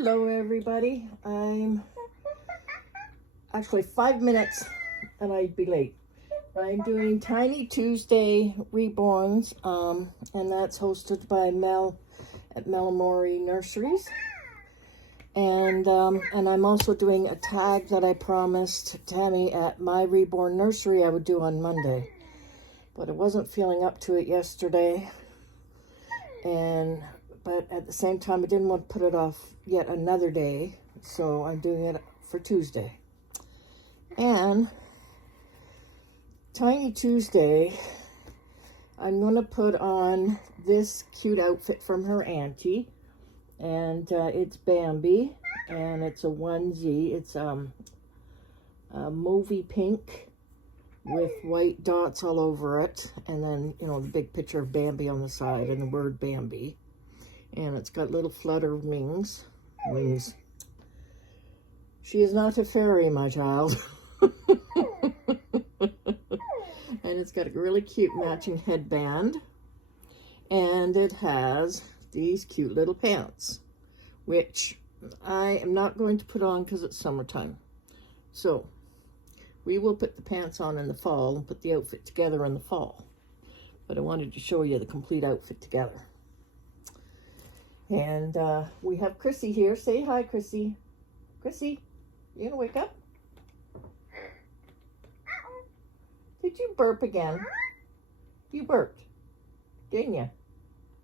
Hello everybody. I'm actually 5 minutes and I'd be late. I'm doing Tiny Tuesday Reborns, and that's hosted by Mel at Amorè Nurseries. And I'm also doing a tag that I promised Tami at my Reborn Nursery I would do on Monday. But I wasn't feeling up to it yesterday. But at the same time, I didn't want to put it off yet another day. So I'm doing it for Tuesday. And Tiny Tuesday, I'm going to put on this cute outfit from her auntie. And it's Bambi. And it's a onesie. It's a movie pink with white dots all over it. And then, you know, the big picture of Bambi on the side and the word Bambi. And it's got little flutter wings. She is not a fairy, my child. And it's got a really cute matching headband. And it has these cute little pants, which I am not going to put on because it's summertime. So we will put the pants on in the fall and put the outfit together in the fall. But I wanted to show you the complete outfit together. And we have Chrissy here. Say hi, Chrissy. Chrissy, you gonna wake up? Did you burp again? You burped, didn't you?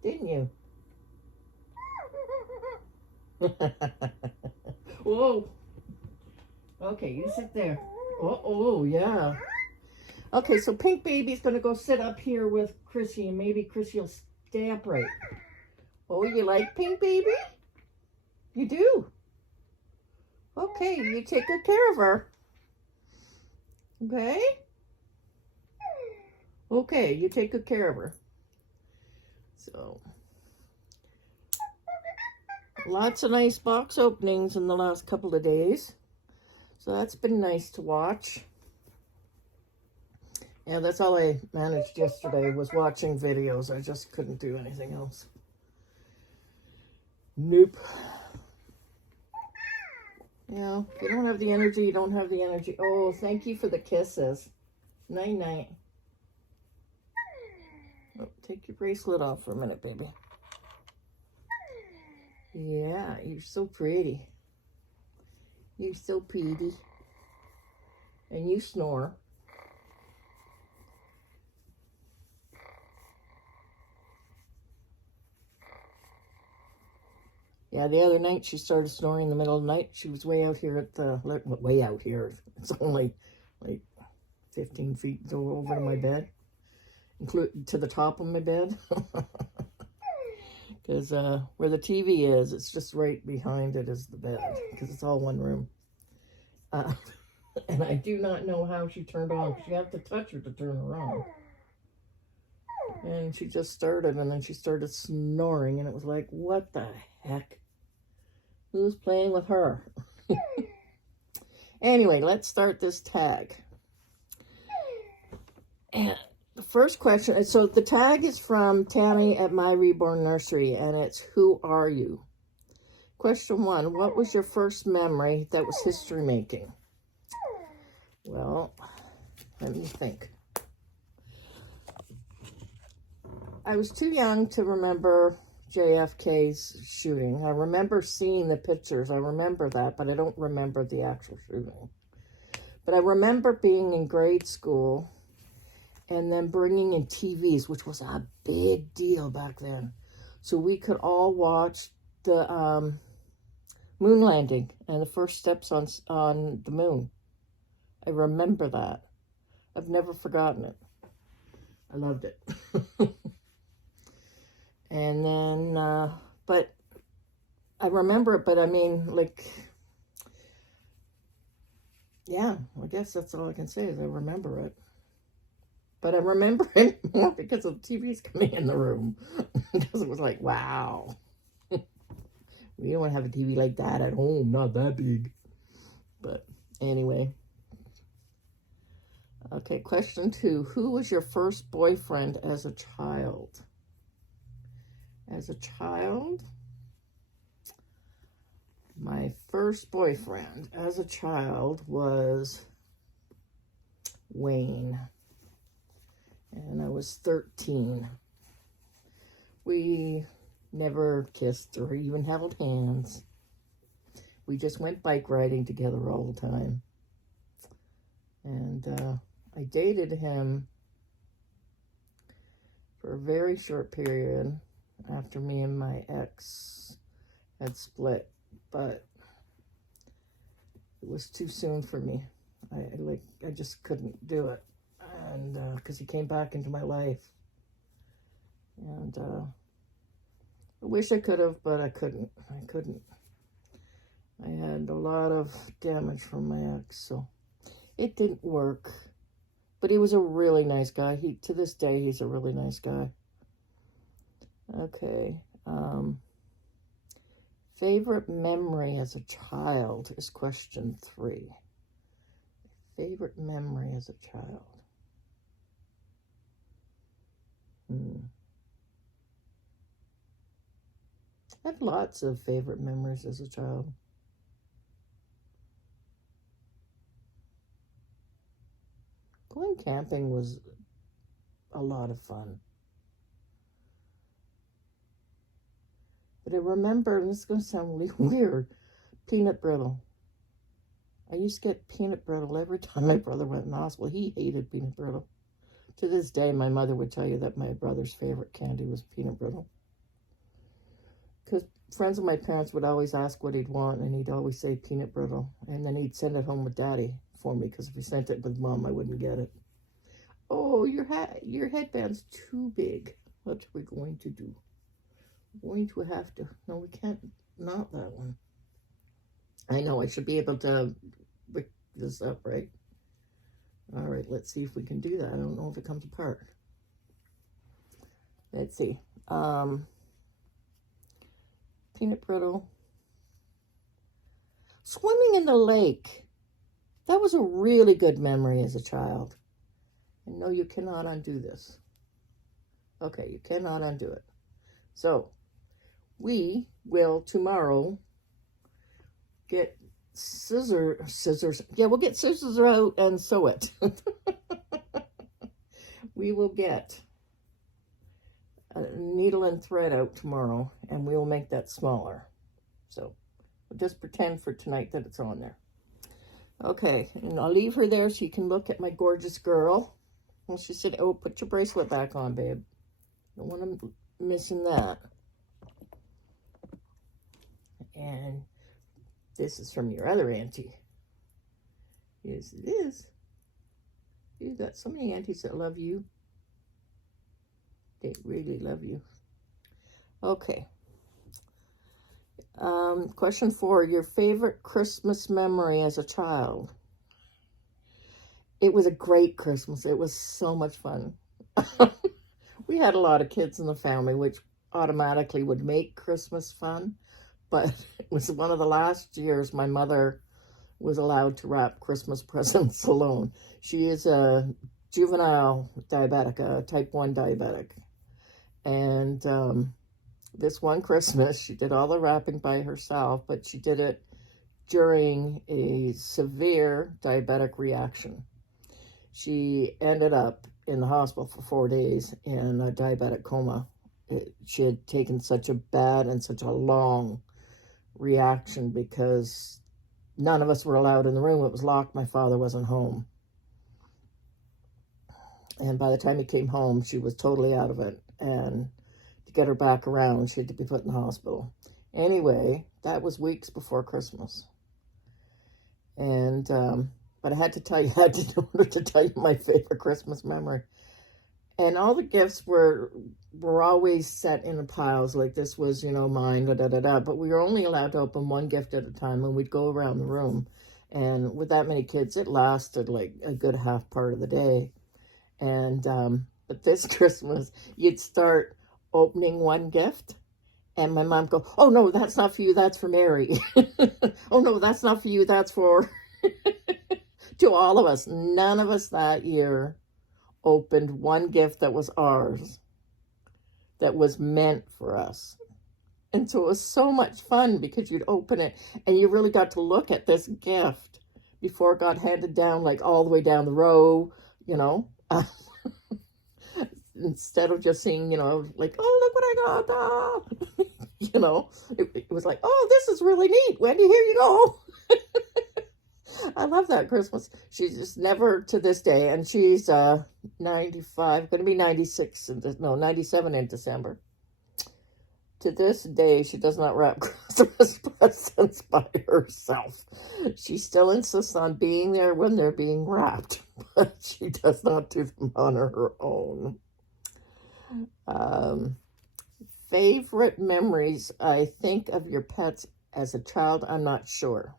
Didn't you? Whoa. Okay, you sit there. Oh, yeah. Okay, so Pink Baby's gonna go sit up here with Chrissy, and maybe Chrissy will stay upright. Oh, you like Pink Baby? You do? Okay, you take good care of her. Okay? Okay, you take good care of her. So, lots of nice box openings in the last couple of days. So that's been nice to watch. Yeah, that's all I managed yesterday was watching videos. I just couldn't do anything else. Nope. Yeah, if you don't have the energy, you don't have the energy. Oh, thank you for the kisses. Night-night. Oh, take your bracelet off for a minute, baby. Yeah, you're so pretty. You're so pretty. And you snore. Yeah, the other night she started snoring in the middle of the night. She was way out here at the, way out here. It's only like 15 feet over to my bed, including to the top of my bed. Because where the TV is, it's just right behind it is the bed, because it's all one room. And I do not know how she turned on, because you have to touch her to turn her on. And she just started, and then she started snoring, and it was like, what the heck? Who's playing with her? Anyway, let's start this tag. And the first question, so the tag is from Tami at My Reborn Nursery, and it's, who are you? Question 1, what was your first memory that was history making? Well, let me think. I was too young to remember JFK's shooting. I remember seeing the pictures. I remember that, but I don't remember the actual shooting. But I remember being in grade school and then bringing in TVs, which was a big deal back then. So we could all watch the moon landing and the first steps on the moon. I remember that. I've never forgotten it. I loved it. And then, but I remember it, but I mean, like, yeah, I guess that's all I can say is I remember it. But I remember it more because of the TVs coming in the room. Because it was like, wow. We don't have a TV like that at home, not that big. But anyway. Okay, question 2. Who was your first boyfriend as a child? As a child? My first boyfriend as a child was Wayne, and I was 13. We never kissed or even held hands. We just went bike riding together all the time. And I dated him for a very short period after me and my ex had split, but it was too soon for me. I just couldn't do it, and because he came back into my life, and I wish I could have, but I couldn't. I had a lot of damage from my ex, so it didn't work. But he was a really nice guy. To this day, he's a really nice guy. Okay. Favorite memory as a child is question 3. Favorite memory as a child. I have lots of favorite memories as a child. Going camping was a lot of fun. But I remember, and this is going to sound really weird, peanut brittle. I used to get peanut brittle every time my brother went in the hospital. He hated peanut brittle. To this day, my mother would tell you that my brother's favorite candy was peanut brittle. Because friends of my parents would always ask what he'd want, and he'd always say peanut brittle. And then he'd send it home with Daddy for me, because if he sent it with Mom, I wouldn't get it. Oh, your headband's too big. What are we going to do? We're going to have to... No, we can't. Not that one. I know, I should be able to pick this up, right? All right, let's see if we can do that. I don't know if it comes apart. Let's see. Peanut brittle. Swimming in the lake. That was a really good memory as a child. And no, you cannot undo this. Okay, you cannot undo it. So, we will tomorrow get scissors. Yeah, we'll get scissors out and sew it. We will get a needle and thread out tomorrow, and we will make that smaller. So, we'll just pretend for tonight that it's on there. Okay, and I'll leave her there so you can look at my gorgeous girl. Well, she said, oh, put your bracelet back on, babe. Don't want them missing that. And this is from your other auntie. Yes, it is. You've got so many aunties that love you. They really love you. Okay. Question 4. Your favorite Christmas memory as a child? It was a great Christmas. It was so much fun. We had a lot of kids in the family, which automatically would make Christmas fun. But it was one of the last years my mother was allowed to wrap Christmas presents alone. She is a juvenile diabetic, a type 1 diabetic. And this one Christmas, she did all the wrapping by herself, but she did it during a severe diabetic reaction. She ended up in the hospital for 4 days in a diabetic coma. She had taken such a bad and such a long reaction because none of us were allowed in the room. It was locked. My father wasn't home. And by the time he came home, she was totally out of it. And to get her back around, she had to be put in the hospital. Anyway, that was weeks before Christmas. And, but I had to tell you, in order to tell you my favorite Christmas memory. And all the gifts were always set in piles, like this was, mine, But we were only allowed to open one gift at a time, and we'd go around the room. And with that many kids, it lasted like a good half part of the day. And, but this Christmas, you'd start opening one gift, and my mom go, oh no, that's not for you, that's for Mary. Oh no, that's not for you, that's for... To all of us. None of us that year opened one gift that was ours, that was meant for us. And so it was so much fun because you'd open it and you really got to look at this gift before it got handed down, like all the way down the row, you know, instead of just seeing, you know, like, oh, look what I got. Ah. You know, it was like, oh, this is really neat. Wendy, here you go. I love that Christmas. She's just never, to this day, and she's 95, going to be 96, 97 in December. To this day, she does not wrap Christmas presents by herself. She still insists on being there when they're being wrapped, but she does not do them on her own. Favorite memories, I think, of your pets as a child, I'm not sure.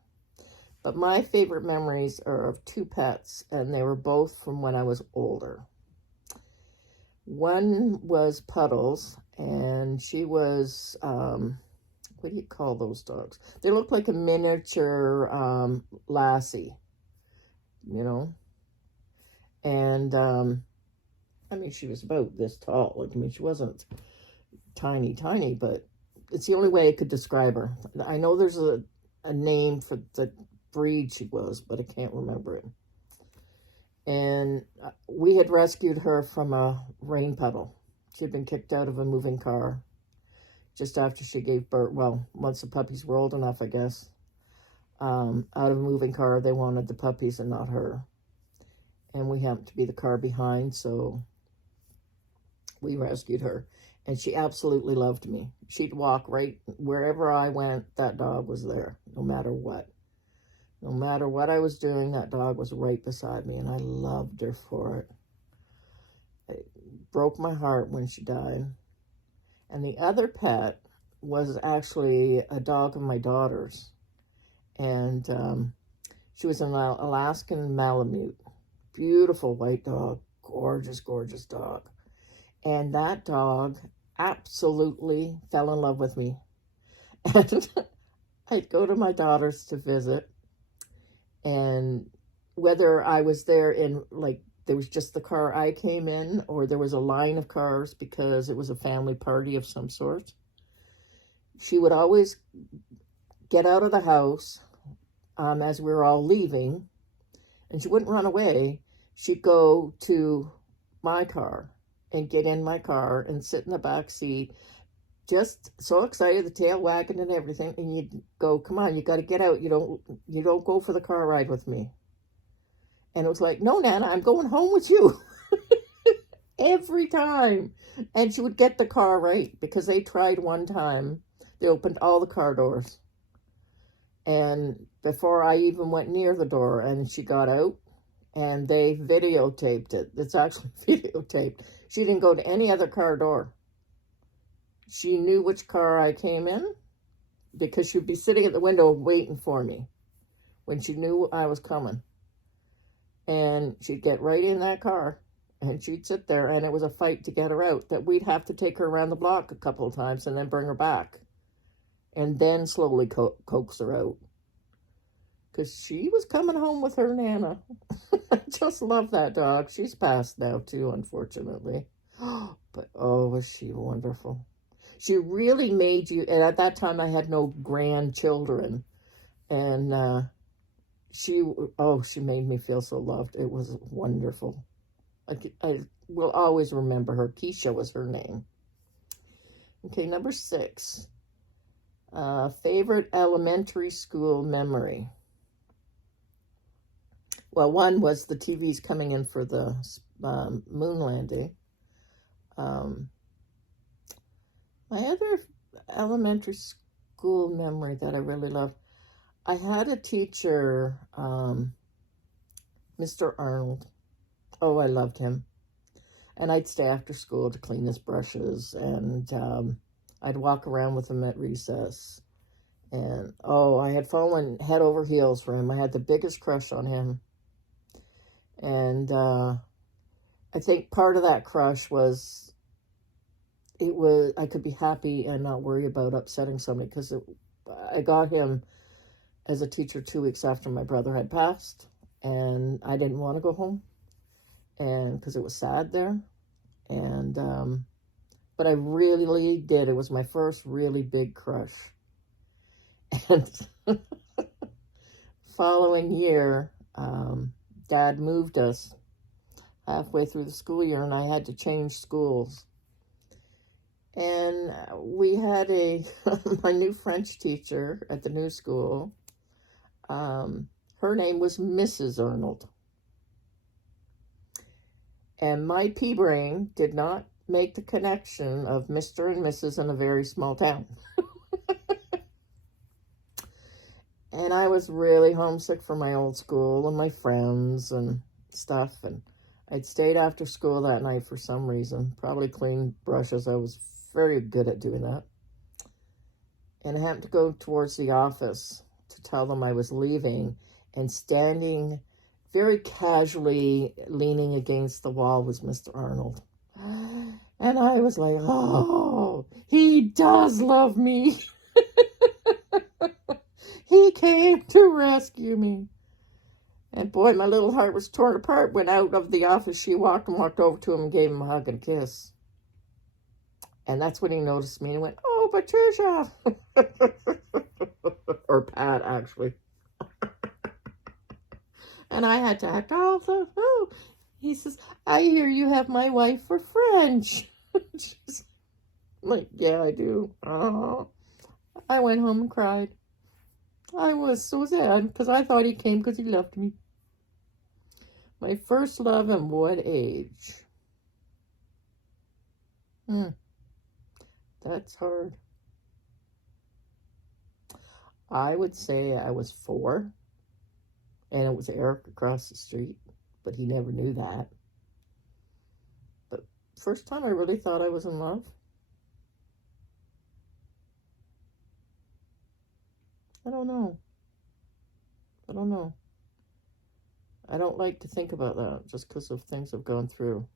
But my favorite memories are of two pets, and they were both from when I was older. One was Puddles, and she was, what do you call those dogs? They look like a miniature lassie, you know? And, I mean, she was about this tall. Like, I mean, she wasn't tiny, but it's the only way I could describe her. I know there's a name for the breed she was, but I can't remember it. And we had rescued her from a rain puddle. She had been kicked out of a moving car just after she gave birth. Well, once the puppies were old enough, I guess. Out of a moving car, they wanted the puppies and not her. And we happened to be the car behind, so we rescued her. And she absolutely loved me. She'd walk right wherever I went, that dog was there, no matter what. No matter what I was doing, that dog was right beside me, and I loved her for it. It broke my heart when she died. And the other pet was actually a dog of my daughter's. And she was an Alaskan Malamute. Beautiful white dog. Gorgeous, gorgeous dog. And that dog absolutely fell in love with me. And I'd go to my daughter's to visit. And whether I was there in, like, there was just the car I came in, or there was a line of cars because it was a family party of some sort, she would always get out of the house as we were all leaving, and she wouldn't run away. She'd go to my car and get in my car and sit in the back seat, just so excited, the tail wagging and everything, and you'd go, come on, you got to get out. You don't go for the car ride with me. And it was like, no, Nana, I'm going home with you. Every time. And she would get the car right, because they tried one time. They opened all the car doors. And before I even went near the door, and she got out, and they videotaped it. It's actually videotaped. She didn't go to any other car door. She knew which car I came in, because she'd be sitting at the window waiting for me when she knew I was coming. And she'd get right in that car, and she'd sit there, and it was a fight to get her out, that we'd have to take her around the block a couple of times and then bring her back, and then slowly coax her out, because she was coming home with her Nana. I just love that dog. She's passed now, too, unfortunately. But, oh, was she wonderful. She really made you, and at that time I had no grandchildren, and she made me feel so loved. It was wonderful. I will always remember her. Keisha was her name. Okay, number 6. Favorite elementary school memory. Well, one was the TVs coming in for the moon landing. My other elementary school memory that I really loved, I had a teacher, Mr. Arnold. Oh, I loved him. And I'd stay after school to clean his brushes, and I'd walk around with him at recess. And, oh, I had fallen head over heels for him. I had the biggest crush on him. And I think part of that crush was, I could be happy and not worry about upsetting somebody, because I got him as a teacher 2 weeks after my brother had passed, and I didn't want to go home, and because it was sad there, and But I really did. It was my first really big crush. And following year, Dad moved us halfway through the school year, and I had to change schools. And we had my new French teacher at the new school. Her name was Mrs. Arnold. And my pea brain did not make the connection of Mr. and Mrs. in a very small town. And I was really homesick for my old school and my friends and stuff. And I'd stayed after school that night for some reason. Probably cleaning brushes. I was very good at doing that. And I happened to go towards the office to tell them I was leaving. And standing very casually leaning against the wall was Mr. Arnold. And I was like, oh, he does love me. He came to rescue me. And boy, my little heart was torn apart. Went out of the office. She walked over to him and gave him a hug and a kiss. And that's when he noticed me and went, oh, Patricia. Or Pat, actually. And I had to act all the, oh. He says, I hear you have my wife for French. She's like, yeah, I do. Oh. I went home and cried. I was so sad because I thought he came because he loved me. My first love, and what age? That's hard. I would say I was 4, and it was Eric across the street, but he never knew that. But first time I really thought I was in love. I don't know. I don't like to think about that just because of things I've gone through.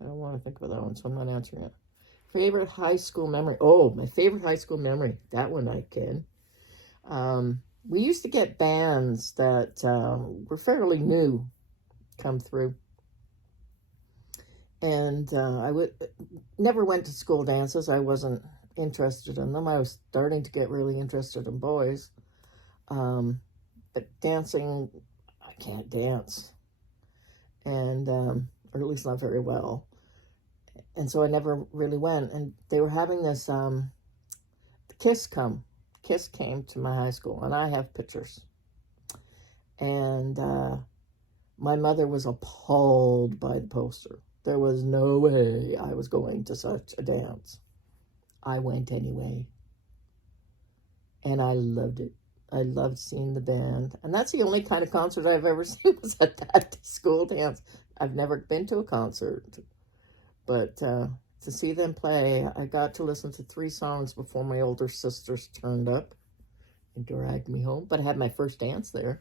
I don't want to think about that one, so I'm not answering it. Favorite high school memory. Oh, my favorite high school memory. That one I can. We used to get bands that were fairly new come through. And I never went to school dances. I wasn't interested in them. I was starting to get really interested in boys. But dancing, I can't dance. And, or at least not very well. And so I never really went. And they were having this, Kiss came to my high school, and I have pictures. And my mother was appalled by the poster. There was no way I was going to such a dance. I went anyway. And I loved it. I loved seeing the band. And that's the only kind of concert I've ever seen was at that school dance. I've never been to a concert. But to see them play, I got to listen to 3 songs before my older sisters turned up and dragged me home. But I had my first dance there.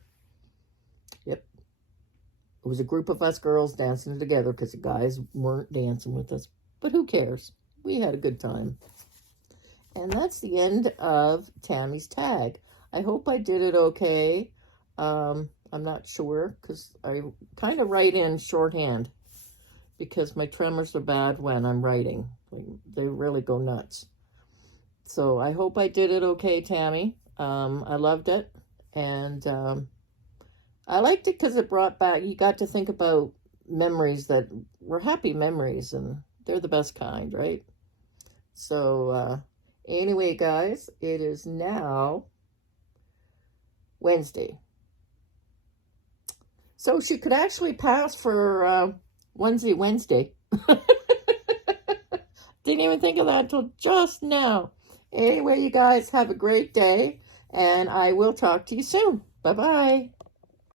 Yep. It was a group of us girls dancing together because the guys weren't dancing with us. But who cares? We had a good time. And that's the end of Tammy's tag. I hope I did it okay. I'm not sure because I kind of write in shorthand because my tremors are bad when I'm writing. They really go nuts. So I hope I did it okay, Tammy. I loved it. And I liked it because it brought back, you got to think about memories that were happy memories, and they're the best kind, right? So anyway, guys, it is now Wednesday. So she could actually pass for Onesie Wednesday. Didn't even think of that until just now. Anyway, you guys have a great day, and I will talk to you soon. Bye-bye.